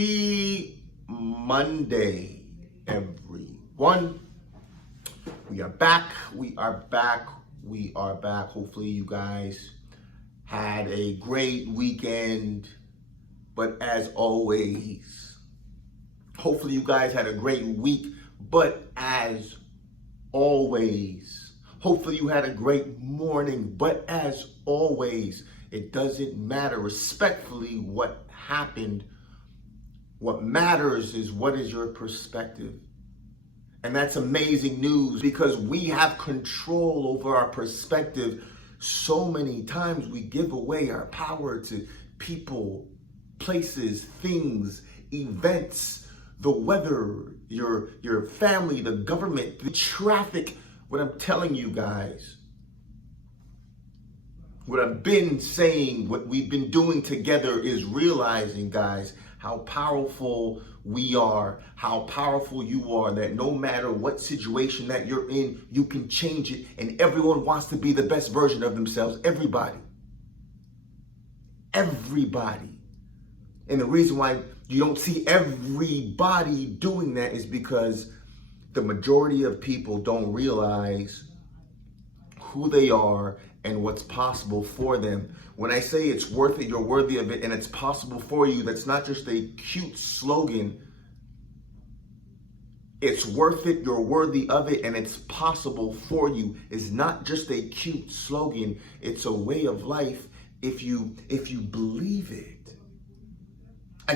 Happy Monday, everyone. We are back. We are back. We are back. Hopefully, you guys had a great weekend. But as always, hopefully, you guys had a great week. But as always, hopefully, you had a great morning. But as always, it doesn't matter respectfully what happened. What matters is what is your perspective. And that's amazing news because we have control over our perspective. So many times we give away our power to people, places, things, events, the weather, your family, the government, the traffic. What I'm telling you guys, what I've been saying, what we've been doing together is realizing, guys, how powerful we are, how powerful you are, that no matter what situation that you're in, you can change it. And everyone wants to be the best version of themselves. Everybody. Everybody. And the reason why you don't see everybody doing that is because the majority of people don't realize who they are and what's possible for them. When I say it's worth it, you're worthy of it, and it's possible for you, that's not just a cute slogan. It's worth it, you're worthy of it, and it's possible for you. It's not just a cute slogan. It's a way of life if you believe it. I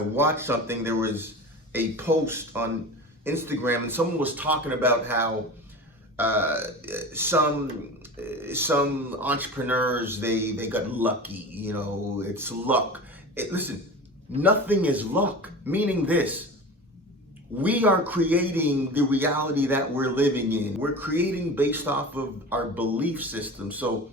watched something. There was a post on Instagram, and someone was talking about how some entrepreneurs, they got lucky, it's luck. Listen, nothing is luck, meaning this: we are creating the reality that we're living in. We're creating based off of our belief system. So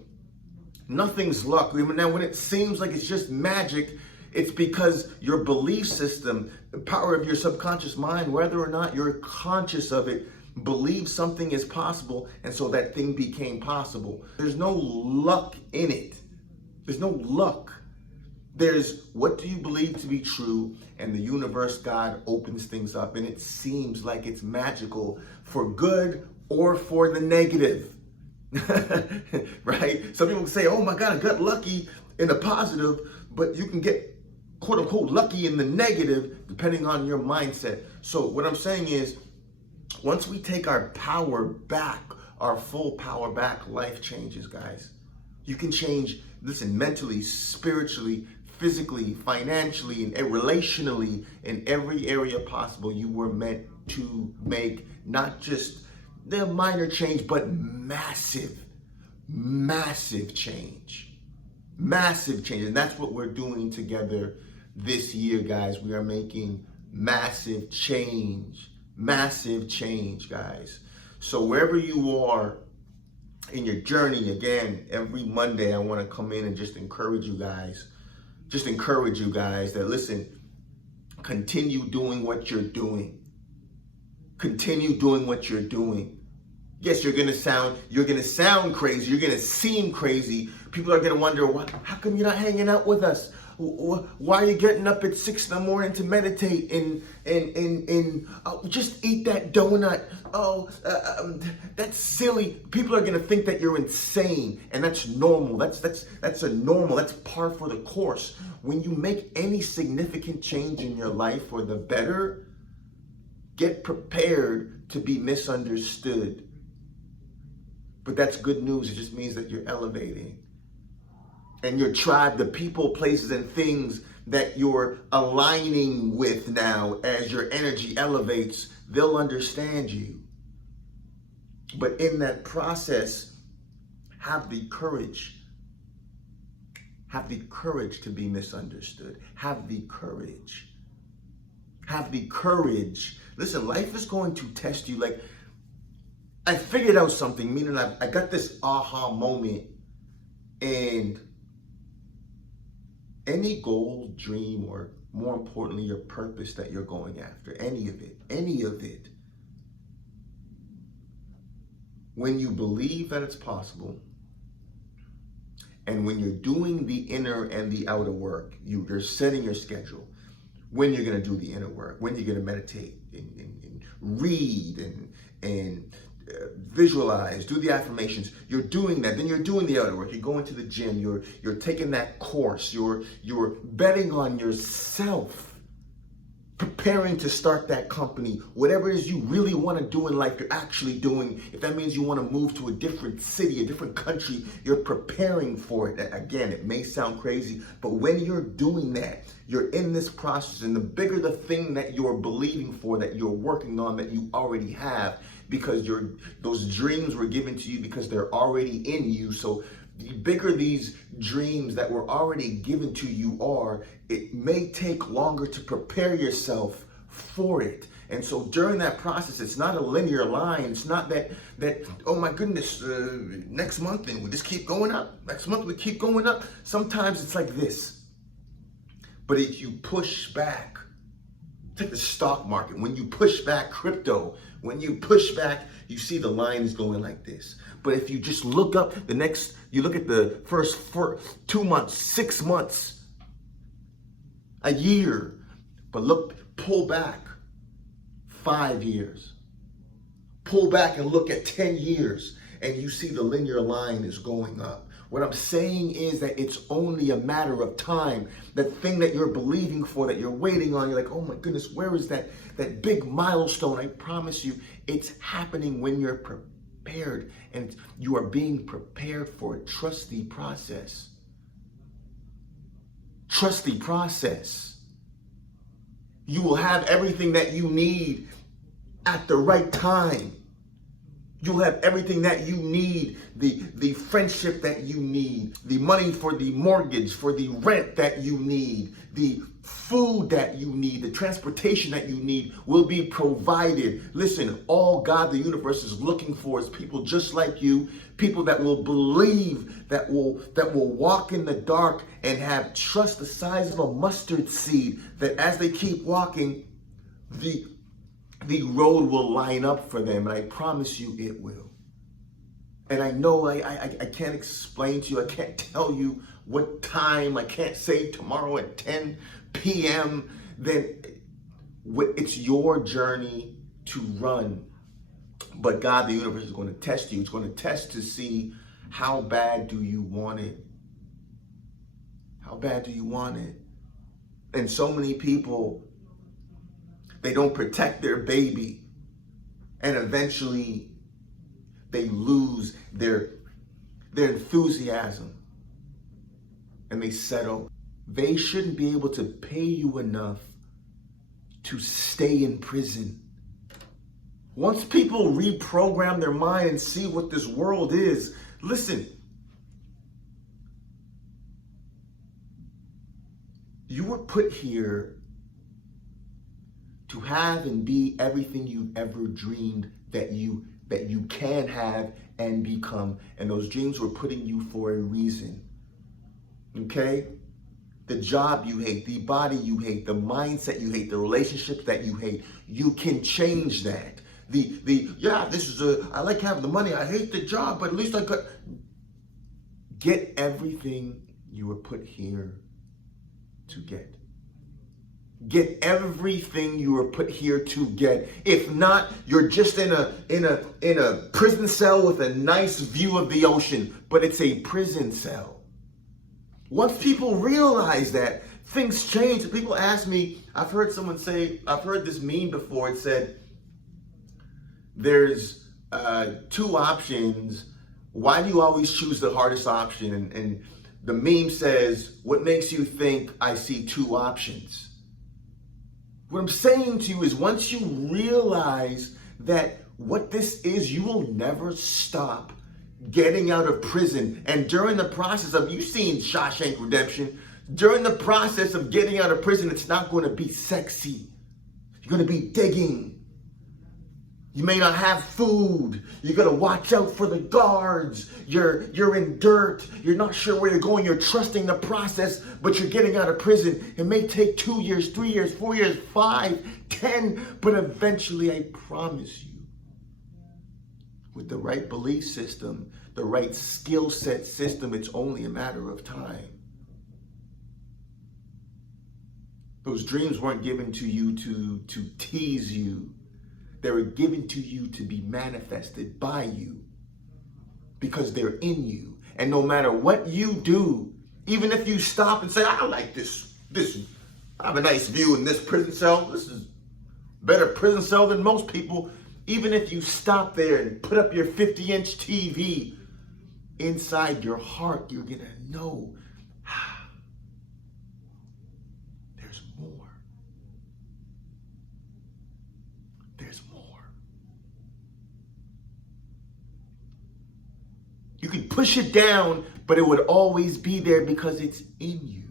nothing's luck. Now, when it seems like it's just magic, it's because your belief system, the power of your subconscious mind, whether or not you're conscious of it, believe something is possible, and so that thing became possible. There's no luck in it. There's no luck. There's what do you believe to be true, and the universe, God, opens things up, and it seems like it's magical for good or for the negative. Right? Some people say, oh my God, I got lucky in the positive, but you can get quote unquote lucky in the negative depending on your mindset. So what I'm saying is, once we take our power back, our full power back, life changes, guys. You can change, listen, mentally, spiritually, physically, financially, and relationally, in every area possible. You were meant to make not just the minor change, but massive change. Massive change. And that's what we're doing together this year, guys. We are making massive change. Massive change, guys. So wherever you are in your journey, again, every Monday I want to come in and just encourage you guys. That, listen, continue doing what you're doing. Continue doing what you're doing. Yes, you're gonna sound crazy. You're gonna seem crazy. People are gonna wonder, how come you're not hanging out with us? Why are you getting up at 6 a.m. to meditate and just eat that donut? That's silly. People are gonna think that you're insane, and that's normal. That's par for the course. When you make any significant change in your life for the better, get prepared to be misunderstood. But that's good news. It just means that you're elevating. And your tribe, the people, places, and things that you're aligning with now as your energy elevates, they'll understand you. But in that process, have the courage. Have the courage to be misunderstood. Have the courage. Have the courage. Listen, life is going to test you. Like, I figured out something, meaning I got this aha moment, and any goal, dream, or more importantly, your purpose that you're going after, any of it, when you believe that it's possible And when you're doing the inner and the outer work, you're setting your schedule. When you're going to do the inner work, when you're going to meditate and read and visualize, do the affirmations. You're doing that. Then you're doing the outer work. You're going to the gym. You're taking that course. You're betting on yourself, preparing to start that company. Whatever it is you really want to do in life, you're actually doing. If that means you want to move to a different city, a different country, you're preparing for it. Again, it may sound crazy, but when you're doing that, you're in this process, and the bigger the thing that you're believing for, that you're working on, that you already have, because those dreams were given to you because they're already in you. So the bigger these dreams that were already given to you are, it may take longer to prepare yourself for it. And so during that process, it's not a linear line. It's not that oh my goodness, next month then we just keep going up. Next month we keep going up. Sometimes it's like this. But if you push back, take the stock market. When you push back crypto, when you push back, you see the line is going like this. But if you just look up you look at the first 2 months, 6 months, a year, but pull back 5 years. Pull back and look at 10 years, and you see the linear line is going up. What I'm saying is that it's only a matter of time. That thing that you're believing for, that you're waiting on, you're like, oh my goodness, where is that big milestone? I promise you, it's happening when you're prepared, and you are being prepared for it. Trust the process. Trust the process. You will have everything that you need at the right time. You'll have everything that you need, the friendship that you need, the money for the mortgage, for the rent that you need, the food that you need, the transportation that you need will be provided. Listen, all God, the universe, is looking for is people just like you, people that will believe, that will walk in the dark and have trust the size of a mustard seed, that as they keep walking, the road will line up for them, and I promise you it will. And I know I can't explain to you, I can't tell you what time, I can't say tomorrow at 10 p.m. Then it's your journey to run. But God, the universe, is going to test you. It's going to test to see how bad do you want it. How bad do you want it? And so many people, they don't protect their baby, and eventually they lose their enthusiasm and they settle. They shouldn't be able to pay you enough to stay in prison. Once people reprogram their mind and see what this world is, listen, you were put here to have and be everything you've ever dreamed that you can have and become. And those dreams were putting you for a reason. Okay? The job you hate, the body you hate, the mindset you hate, the relationships that you hate, you can change that. I like having the money, I hate the job, but at least I got. Get everything you were put here to get. Get everything you were put here to get. If not, you're just in a prison cell with a nice view of the ocean, but it's a prison cell. Once people realize that, things change. People ask me, I've heard this meme before. It said, there's 2 options. Why do you always choose the hardest option? And the meme says, what makes you think I see 2 options? What I'm saying to you is, once you realize that what this is, you will never stop getting out of prison. And during the process of, you've seen Shawshank Redemption, during the process of getting out of prison, it's not going to be sexy. You're going to be digging. You may not have food. You got to watch out for the guards. You're in dirt. You're not sure where you're going. You're trusting the process, but you're getting out of prison. It may take 2 years, 3 years, 4 years, 5, 10, but eventually, I promise you, with the right belief system, the right skill set system, it's only a matter of time. Those dreams weren't given to you to tease you. They were given to you to be manifested by you because they're in you. And no matter what you do, even if you stop and say, I like this, I have a nice view in this prison cell. This is better prison cell than most people. Even if you stop there and put up your 50-inch TV, inside your heart, you're going to know there's more. There's more. You can push it down, but it would always be there because it's in you.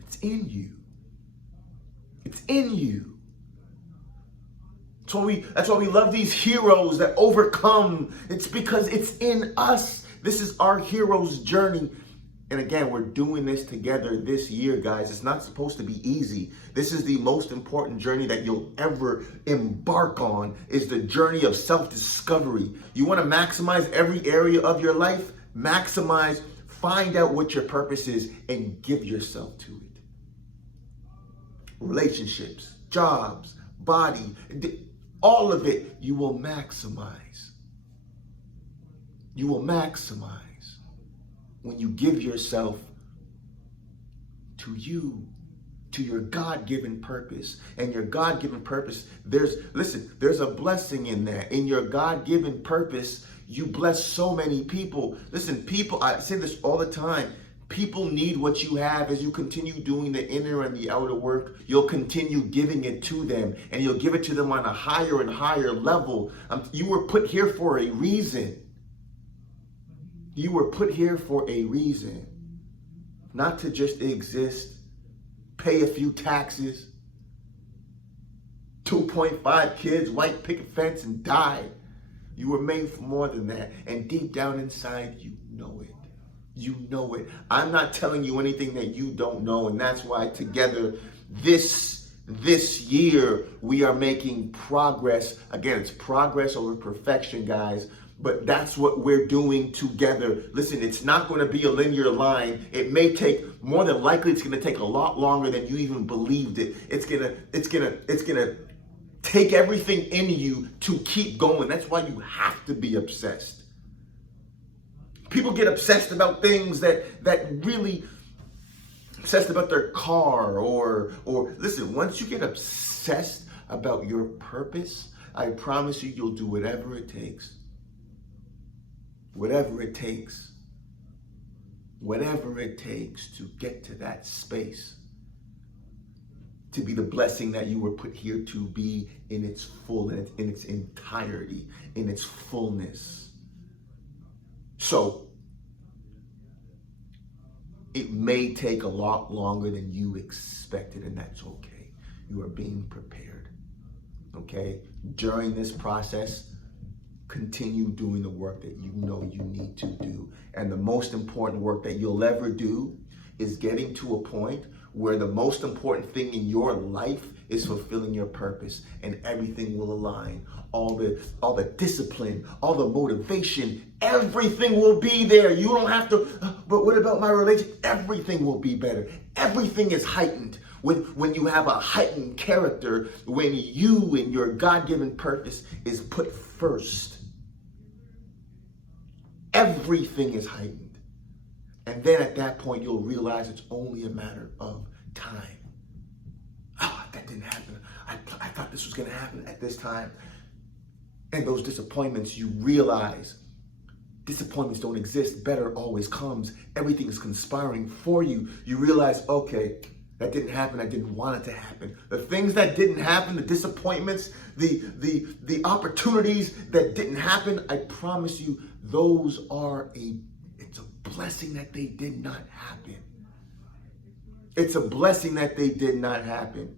It's in you. It's in you. That's why we love these heroes that overcome. It's because it's in us. This is our hero's journey. And again, we're doing this together this year, guys. It's not supposed to be easy. This is the most important journey that you'll ever embark on, is the journey of self-discovery. You want to maximize every area of your life? Maximize, find out what your purpose is, and give yourself to it. Relationships, jobs, body, all of it, you will maximize. You will maximize when you give yourself to you, to your God-given purpose. And your God-given purpose, there's a blessing in that. In your God-given purpose, you bless so many people. Listen, people, I say this all the time, people need what you have. As you continue doing the inner and the outer work, you'll continue giving it to them, and you'll give it to them on a higher and higher level. You were put here for a reason. You were put here for a reason, not to just exist, pay a few taxes, 2.5 kids, white picket fence, and die. You were made for more than that, and deep down inside, you know it. You know it. I'm not telling you anything that you don't know, and that's why together this year we are making progress. Again, it's progress over perfection, guys. But that's what we're doing together. Listen, it's not going to be a linear line. It may take, more than likely, it's going to take a lot longer than you even believed it. It's gonna take everything in you to keep going. That's why you have to be obsessed. People get obsessed about things that really obsessed about their car or listen, once you get obsessed about your purpose, I promise you, you'll do whatever it takes. Whatever it takes. Whatever it takes to get to that space. To be the blessing that you were put here to be in its full, in its entirety, in its fullness. So, it may take a lot longer than you expected, and that's okay. You are being prepared, okay? During this process, continue doing the work that you know you need to do. And the most important work that you'll ever do is getting to a point where the most important thing in your life is fulfilling your purpose, and everything will align. All the discipline, all the motivation, everything will be there. You don't have to, but what about my relation? Everything will be better. Everything is heightened. When you have a heightened character, when you and your God-given purpose is put first, everything is heightened. And then at that point, you'll realize it's only a matter of time. Oh, that didn't happen. I thought this was going to happen at this time. And those disappointments, you realize disappointments don't exist. Better always comes. Everything is conspiring for you. You realize, okay, that didn't happen. I didn't want it to happen. The things that didn't happen, the disappointments, the opportunities that didn't happen, I promise you, those are it's a blessing that they did not happen. It's a blessing that they did not happen.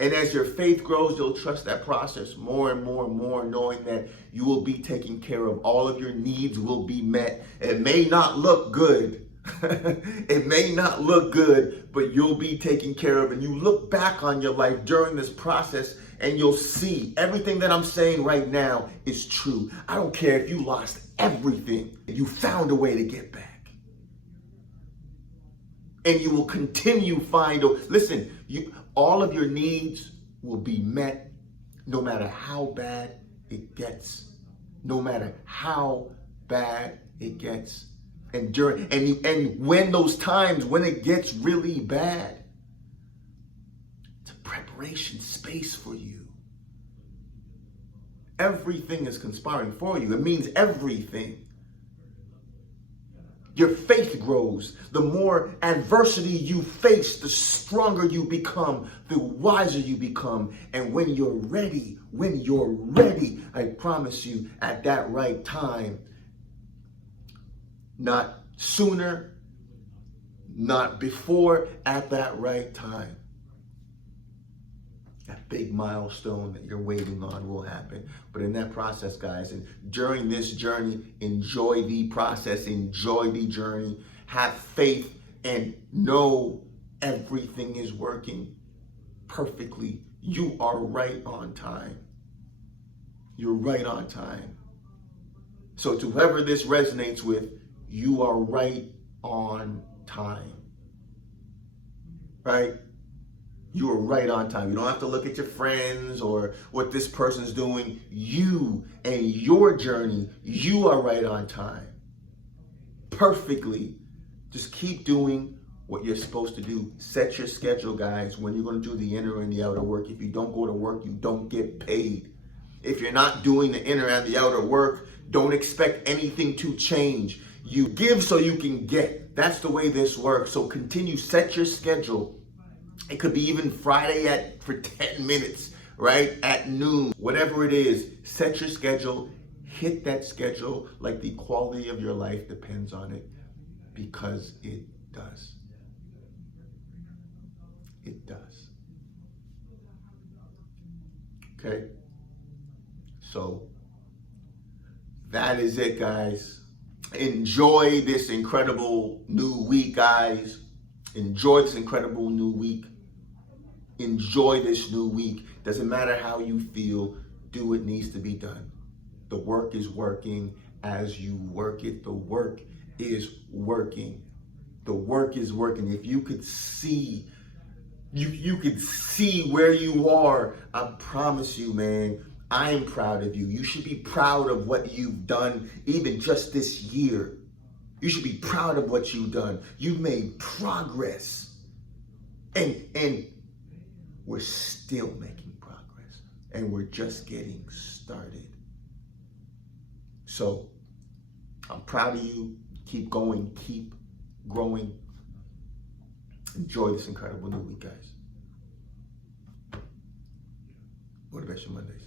And as your faith grows, you'll trust that process more and more and more, knowing that you will be taken care of. All of your needs will be met. It may not look good. It may not look good, but you'll be taken care of. And you look back on your life during this process and you'll see everything that I'm saying right now is true. I don't care if you lost everything. You found a way to get back. And you will continue listen, all of your needs will be met no matter how bad it gets. No matter how bad it gets. And when those times when it gets really bad, it's a preparation space for you. Everything is conspiring for you. It means everything. Your faith grows. The more adversity you face, the stronger you become, the wiser you become. And when you're ready, I promise you, at that right time, not sooner, not before, at that right time, that big milestone that you're waiting on will happen. But in that process, guys, and during this journey, enjoy the process, enjoy the journey, have faith, and know everything is working perfectly. You are right on time. You're right on time. So to whoever this resonates with, you are right on time. Right? You are right on time. You don't have to look at your friends or what this person's doing. You and your journey, you are right on time. Perfectly. Just keep doing what you're supposed to do. Set your schedule, guys, when you're going to do the inner and the outer work. If you don't go to work, you don't get paid. If you're not doing the inner and the outer work, don't expect anything to change. You give so you can get. That's the way this works. So continue, set your schedule. It could be even Friday for 10 minutes, right? At noon, whatever it is, set your schedule, hit that schedule like the quality of your life depends on it, because it does. It does. Okay? So that is it, guys. Enjoy this incredible new week, guys. Enjoy this incredible new week. Enjoy this new week. Doesn't matter how you feel, do what needs to be done. The work is working as you work it. The work is working. The work is working. If you could see, you could see where you are, I promise you, man, I am proud of you. You should be proud of what you've done, even just this year. You should be proud of what you've done. You've made progress. And we're still making progress. And we're just getting started. So I'm proud of you. Keep going. Keep growing. Enjoy this incredible new week, guys. Motivation Mondays.